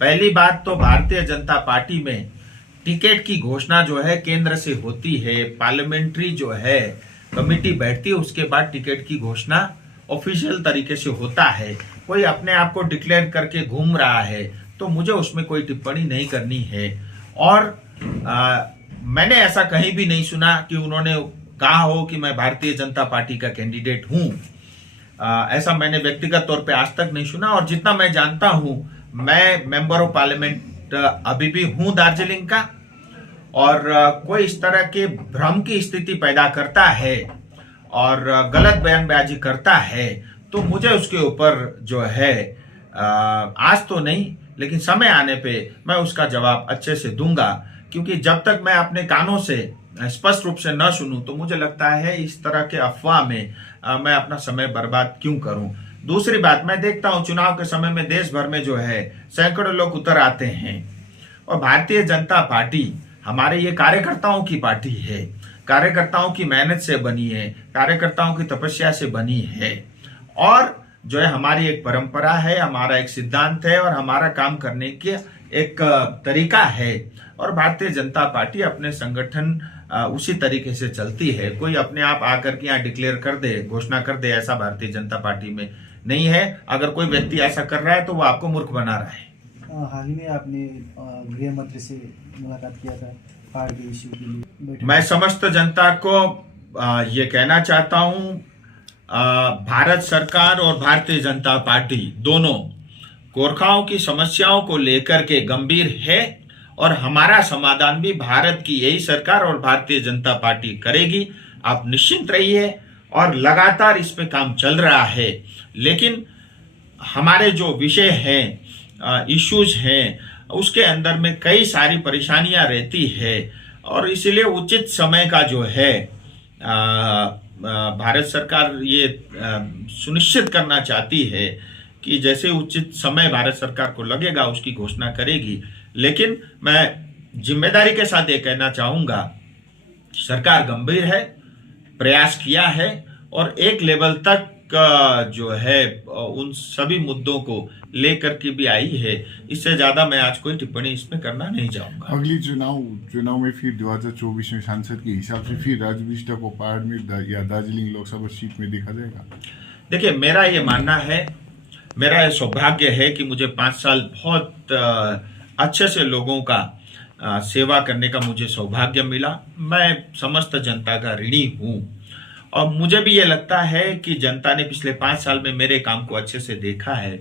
पहली बात तो भारतीय जनता पार्टी में टिकट की घोषणा जो है केंद्र से होती है, पार्लियामेंट्री जो है कमेटी बैठती है, उसके बाद टिकट की घोषणा ऑफिशियल तरीके से होता है। कोई अपने आप को डिक्लेयर करके घूम रहा है तो मुझे उसमें कोई टिप्पणी नहीं करनी है। और मैंने ऐसा कहीं भी नहीं सुना कि उन्होंने कहा हो कि मैं भारतीय जनता पार्टी का कैंडिडेट हूं। ऐसा मैंने व्यक्तिगत तौर पे आज तक नहीं सुना। और जितना मैं जानता हूं, मैं मेंबर ऑफ पार्लियामेंट अभी भी हूं दार्जिलिंग का, और कोई इस तरह के भ्रम की स्थिति पैदा करता है और गलत बयानबाजी करता है तो मुझे उसके ऊपर जो है आज तो नहीं लेकिन समय आने पे मैं उसका जवाब अच्छे से दूंगा, क्योंकि जब तक मैं अपने कानों से स्पष्ट रूप से न सुनूं तो मुझे लगता है इस तरह के अफवाह में मैं अपना समय बर्बाद क्यों करूं। दूसरी बात, मैं देखता हूं चुनाव के समय में देश भर में जो है सैकड़ों लोग उतर आते हैं, और भारतीय जनता पार्टी हमारे ये कार्यकर्ताओं की पार्टी है, कार्यकर्ताओं की मेहनत से बनी है, कार्यकर्ताओं की तपस्या से बनी है, और जो है हमारी एक परंपरा है, हमारा एक सिद्धांत है और हमारा काम करने के एक तरीका है। और भारतीय जनता पार्टी अपने संगठन उसी तरीके से चलती है। कोई अपने आप आकर के यहाँ डिक्लेयर कर दे, घोषणा कर दे, ऐसा भारतीय जनता पार्टी में नहीं है। अगर कोई व्यक्ति ऐसा कर रहा है तो वो आपको मूर्ख बना रहा है। हाल ही में आपने गृह मंत्री से मुलाकात किया था पहाड़ के इश्यू के लिए। मैं समस्त जनता को ये कहना चाहता हूँ, भारत सरकार और भारतीय जनता पार्टी दोनों गोरखाओं की समस्याओं को लेकर के गंभीर है, और हमारा समाधान भी भारत की यही सरकार और भारतीय जनता पार्टी करेगी। आप निश्चिंत रहिए, और लगातार इस पे काम चल रहा है। लेकिन हमारे जो विषय हैं, इश्यूज हैं, उसके अंदर में कई सारी परेशानियां रहती है, और इसीलिए उचित समय का जो है भारत सरकार ये सुनिश्चित करना चाहती है कि जैसे उचित समय भारत सरकार को लगेगा उसकी घोषणा करेगी। लेकिन मैं जिम्मेदारी के साथ ये कहना चाहूंगा, सरकार गंभीर है, प्रयास किया है, और एक लेवल तक जो है उन सभी मुद्दों को लेकर के भी आई है। इससे ज्यादा मैं आज कोई टिप्पणी इसमें करना नहीं चाहूंगा। अगली चुनाव में फिर 2024 में सांसद के हिसाब से फिर राजू बिष्ट को पहाड़ में या दार्जिलिंग लोकसभा सीट में देखा जाएगा। देखिए, मेरा ये मानना है, मेरा ये सौभाग्य है कि मुझे 5 साल बहुत अच्छे से लोगों का सेवा करने का मुझे सौभाग्य मिला। मैं समस्त जनता का ऋणी हूँ, और मुझे भी ये लगता है कि जनता ने पिछले 5 साल में मेरे काम को अच्छे से देखा है।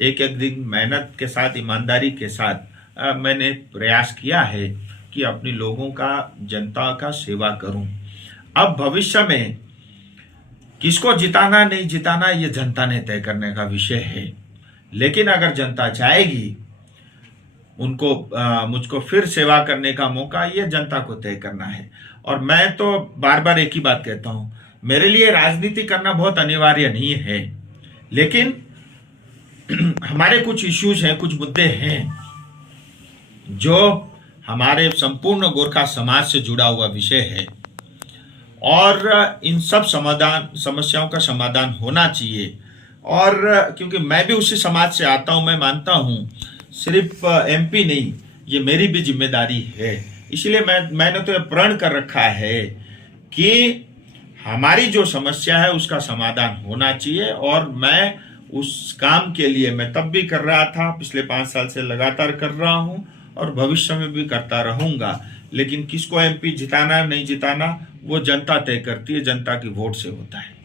एक एक दिन मेहनत के साथ, ईमानदारी के साथ मैंने प्रयास किया है कि अपने लोगों का, जनता का सेवा करूं। अब भविष्य में किसको जिताना नहीं जिताना ये जनता ने तय करने का विषय है। लेकिन अगर जनता चाहेगी उनको मुझको फिर सेवा करने का मौका, ये जनता को तय करना है। और मैं तो बार बार एक ही बात कहता हूं, मेरे लिए राजनीति करना बहुत अनिवार्य नहीं है, लेकिन हमारे कुछ इश्यूज हैं, कुछ मुद्दे हैं जो हमारे संपूर्ण गोरखा समाज से जुड़ा हुआ विषय है, और इन सब समस्याओं का समाधान होना चाहिए। और क्योंकि मैं भी उसी समाज से आता हूं, मैं मानता हूं सिर्फ एमपी नहीं, ये मेरी भी जिम्मेदारी है। इसलिए मैंने तो प्रण कर रखा है कि हमारी जो समस्या है उसका समाधान होना चाहिए, और मैं उस काम के लिए मैं तब भी कर रहा था, पिछले 5 साल से लगातार कर रहा हूं, और भविष्य में भी करता रहूंगा। लेकिन किसको एमपी जिताना नहीं जिताना वो जनता तय करती है, जनता की वोट से होता है।